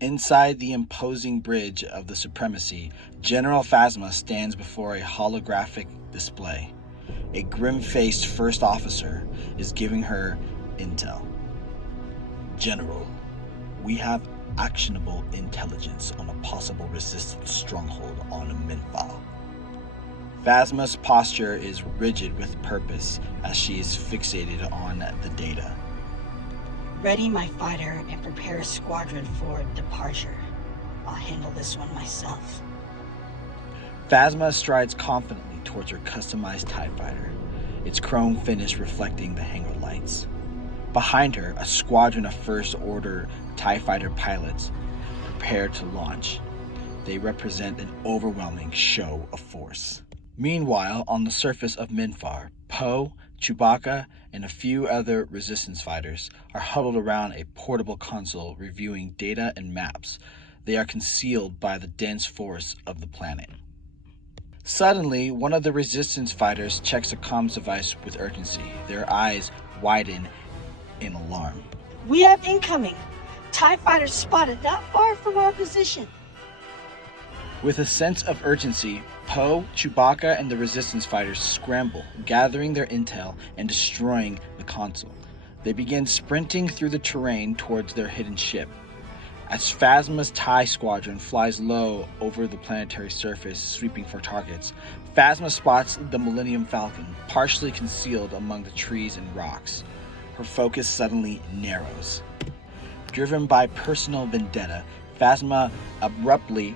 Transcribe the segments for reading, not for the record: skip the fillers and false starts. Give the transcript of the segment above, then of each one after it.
Inside the imposing bridge of the Supremacy, General Phasma stands before a holographic display. A grim-faced first officer is giving her intel. General, we have actionable intelligence on a possible resistance stronghold on Minfa. Phasma's posture is rigid with purpose as she is fixated on the data. Ready my fighter and prepare a squadron for departure. I'll handle this one myself. Phasma strides confidently towards her customized TIE fighter, its chrome finish reflecting the hangar lights. Behind her, a squadron of First Order TIE fighter pilots prepare to launch. They represent an overwhelming show of force. Meanwhile, on the surface of Minfar, Poe, Chewbacca, and a few other Resistance fighters are huddled around a portable console reviewing data and maps. They are concealed by the dense force of the planet. Suddenly, one of the Resistance fighters checks a comms device with urgency. Their eyes widen in alarm. We have incoming! TIE fighters spotted not far from our position. With a sense of urgency, Poe, Chewbacca, and the Resistance fighters scramble, gathering their intel and destroying the console. They begin sprinting through the terrain towards their hidden ship. As Phasma's TIE squadron flies low over the planetary surface, sweeping for targets, Phasma spots the Millennium Falcon, partially concealed among the trees and rocks. Her focus suddenly narrows. Driven by personal vendetta, Phasma abruptly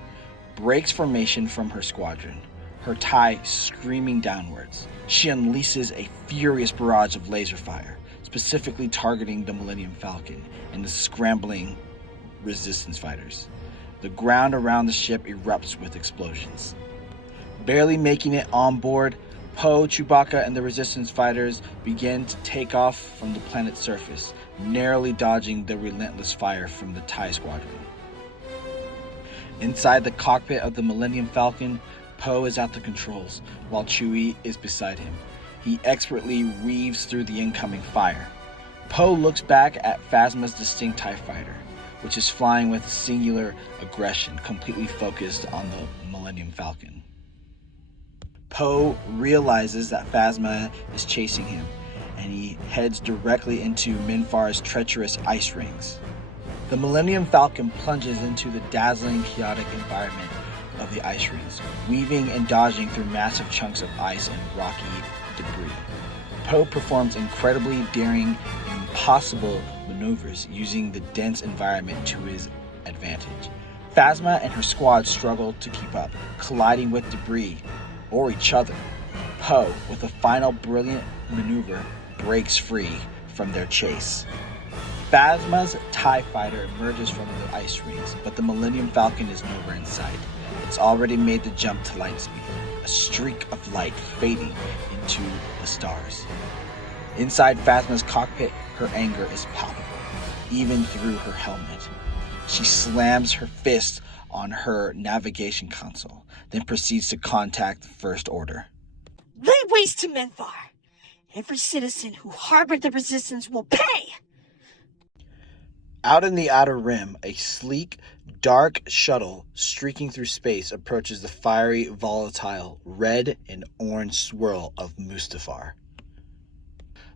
breaks formation from her squadron, her TIE screaming downwards. She unleashes a furious barrage of laser fire, specifically targeting the Millennium Falcon and the scrambling Resistance fighters. The ground around the ship erupts with explosions. Barely making it on board, Poe, Chewbacca, and the Resistance fighters begin to take off from the planet's surface, narrowly dodging the relentless fire from the TIE squadron. Inside the cockpit of the Millennium Falcon, Poe is at the controls, while Chewie is beside him. He expertly weaves through the incoming fire. Poe looks back at Phasma's distinct TIE fighter, which is flying with singular aggression, completely focused on the Millennium Falcon. Poe realizes that Phasma is chasing him, and he heads directly into Minfar's treacherous ice rings. The Millennium Falcon plunges into the dazzling, chaotic environment of the ice rings, weaving and dodging through massive chunks of ice and rocky debris. Poe performs incredibly daring and impossible maneuvers using the dense environment to his advantage. Phasma and her squad struggle to keep up, colliding with debris or each other. Poe, with a final brilliant maneuver, breaks free from their chase. Phasma's TIE fighter emerges from the ice rings, but the Millennium Falcon is nowhere in sight. It's already made the jump to light speed, a streak of light fading into the stars. Inside Phasma's cockpit, her anger is palpable, even through her helmet. She slams her fist on her navigation console, then proceeds to contact the First Order. Lay waste to Minfar! Every citizen who harbored the Resistance will pay! Out in the Outer Rim, a sleek, dark shuttle streaking through space approaches the fiery, volatile, red and orange swirl of Mustafar.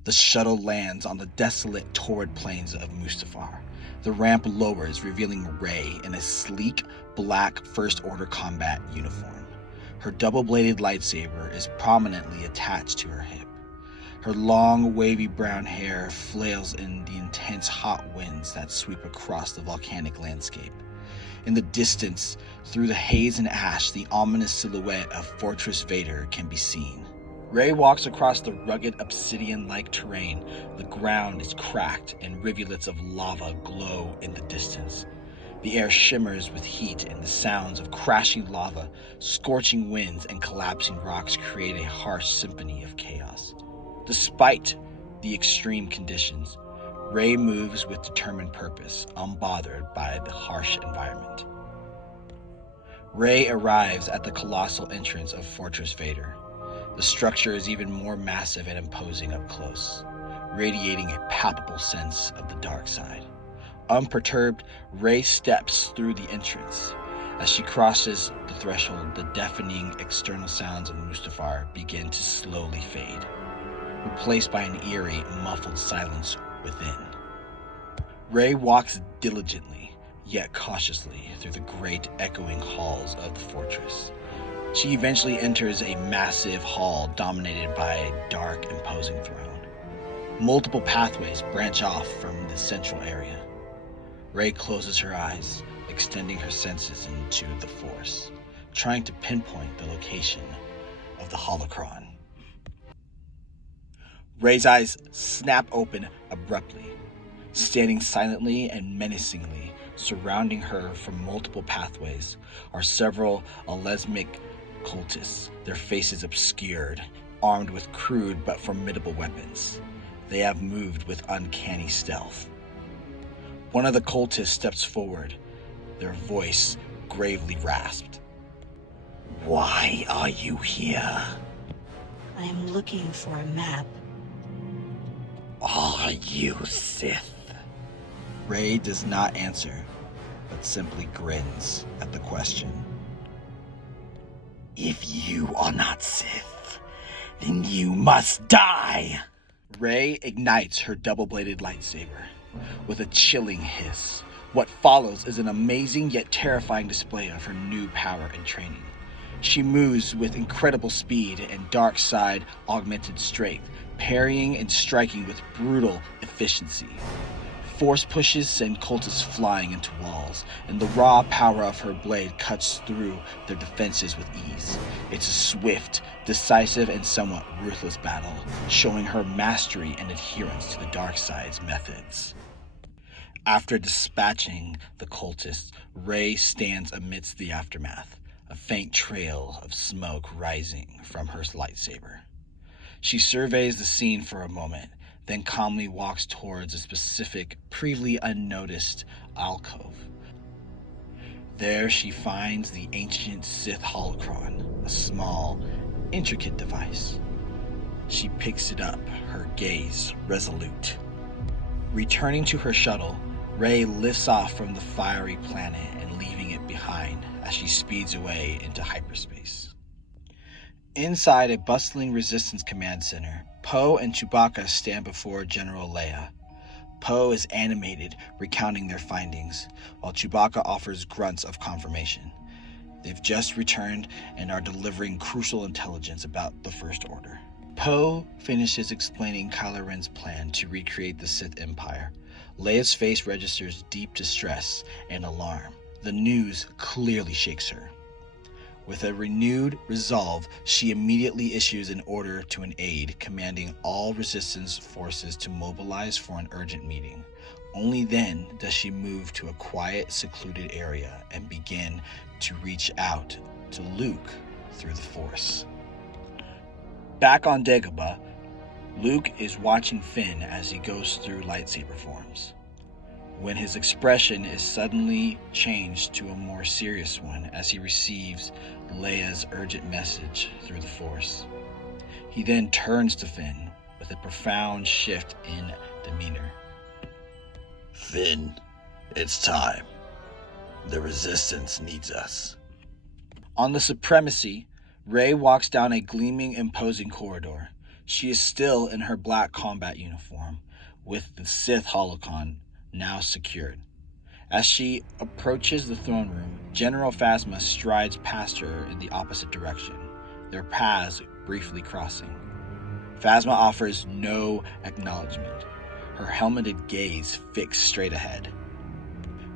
The shuttle lands on the desolate, torrid plains of Mustafar. The ramp lowers, revealing Rey in a sleek, black First Order combat uniform. Her double-bladed lightsaber is prominently attached to her hip. Her long, wavy brown hair flails in the intense hot winds that sweep across the volcanic landscape. In the distance, through the haze and ash, the ominous silhouette of Fortress Vader can be seen. Rey walks across the rugged obsidian-like terrain. The ground is cracked and rivulets of lava glow in the distance. The air shimmers with heat, and the sounds of crashing lava, scorching winds, and collapsing rocks create a harsh symphony of chaos. Despite the extreme conditions, Rey moves with determined purpose, unbothered by the harsh environment. Rey arrives at the colossal entrance of Fortress Vader. The structure is even more massive and imposing up close, radiating a palpable sense of the dark side. Unperturbed, Rey steps through the entrance. As she crosses the threshold, the deafening external sounds of Mustafar begin to slowly fade, replaced by an eerie, muffled silence within. Rey walks diligently, yet cautiously, through the great echoing halls of the fortress. She eventually enters a massive hall dominated by a dark, imposing throne. Multiple pathways branch off from the central area. Rey closes her eyes, extending her senses into the Force, trying to pinpoint the location of the holocron. Rey's eyes snap open abruptly. Standing silently and menacingly, surrounding her from multiple pathways, are several alesmic cultists, their faces obscured, armed with crude but formidable weapons. They have moved with uncanny stealth. One of the cultists steps forward, their voice gravely rasped. "Why are you here?" I am looking for a map. "Are you Sith?" Rey does not answer, but simply grins at the question. "If you are not Sith, then you must die!" Rey ignites her double-bladed lightsaber. With a chilling hiss, what follows is an amazing yet terrifying display of her new power and training. She moves with incredible speed and dark side augmented strength, parrying and striking with brutal efficiency. Force pushes send cultists flying into walls, and the raw power of her blade cuts through their defenses with ease. It's a swift, decisive, and somewhat ruthless battle, showing her mastery and adherence to the dark side's methods. After dispatching the cultists, Rey stands amidst the aftermath, a faint trail of smoke rising from her lightsaber. She surveys the scene for a moment, then calmly walks towards a specific, previously unnoticed alcove. There she finds the ancient Sith holocron, a small, intricate device. She picks it up, her gaze resolute. Returning to her shuttle, Rey lifts off from the fiery planet and leaving it behind as she speeds away into hyperspace. Inside a bustling Resistance command center, Poe and Chewbacca stand before General Leia. Poe is animated, recounting their findings, while Chewbacca offers grunts of confirmation. They've just returned and are delivering crucial intelligence about the First Order. Poe finishes explaining Kylo Ren's plan to recreate the Sith Empire. Leia's face registers deep distress and alarm. The news clearly shakes her. With a renewed resolve, she immediately issues an order to an aide, commanding all Resistance forces to mobilize for an urgent meeting. Only then does she move to a quiet, secluded area and begin to reach out to Luke through the Force. Back on Dagobah, Luke is watching Finn as he goes through lightsaber forms, when his expression is suddenly changed to a more serious one as he receives Leia's urgent message through the Force. He then turns to Finn with a profound shift in demeanor. "Finn, it's time. The Resistance needs us." On the Supremacy, Rey walks down a gleaming, imposing corridor. She is still in her black combat uniform, with the Sith holocron now secured. As she approaches the throne room, General Phasma strides past her in the opposite direction, their paths briefly crossing. Phasma offers no acknowledgement, her helmeted gaze fixed straight ahead.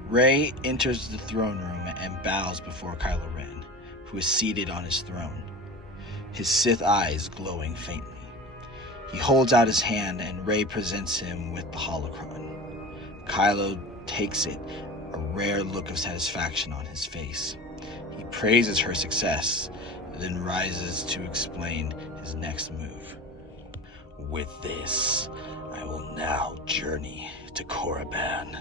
Rey enters the throne room and bows before Kylo Ren, who is seated on his throne, his Sith eyes glowing faintly. He holds out his hand and Rey presents him with the holocron. Kylo takes it, a rare look of satisfaction on his face. He praises her success, then rises to explain his next move. "With this, I will now journey to Korriban.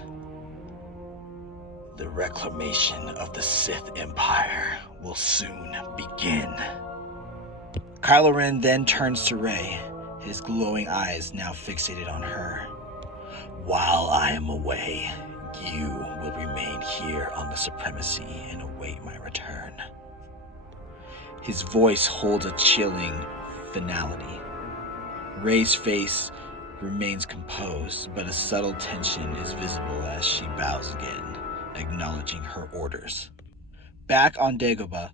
The reclamation of the Sith Empire will soon begin." Kylo Ren then turns to Rey, his glowing eyes now fixated on her. "While I am away, You will remain here on the Supremacy and await my return. His voice holds a chilling finality. Rey's face remains composed, but a subtle tension is visible as she bows again, acknowledging her orders. Back on Dagobah,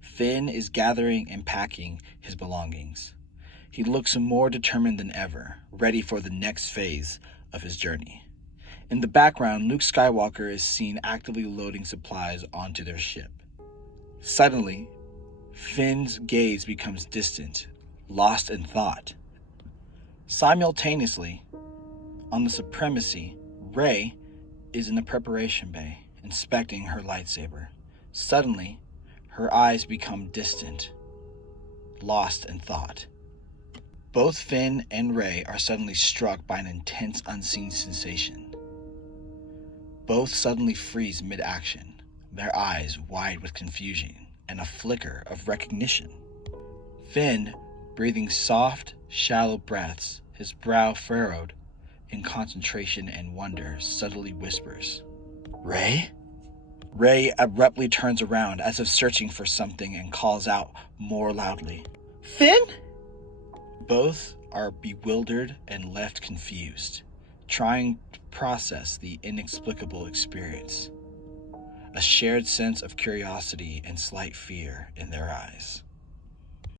Finn is gathering and packing his belongings. He looks more determined than ever, ready for the next phase of his journey. In the background, Luke Skywalker is seen actively loading supplies onto their ship. Suddenly, Finn's gaze becomes distant, lost in thought. Simultaneously, on the Supremacy, Rey is in the preparation bay, inspecting her lightsaber. Suddenly, her eyes become distant, lost in thought. Both Finn and Rey are suddenly struck by an intense unseen sensation. Both suddenly freeze mid-action, their eyes wide with confusion and a flicker of recognition. Finn, breathing soft, shallow breaths, his brow furrowed in concentration and wonder, subtly whispers, "Rey?" Rey abruptly turns around as if searching for something and calls out more loudly, "Finn?" Both are bewildered and left confused, trying to process the inexplicable experience. A shared sense of curiosity and slight fear in their eyes.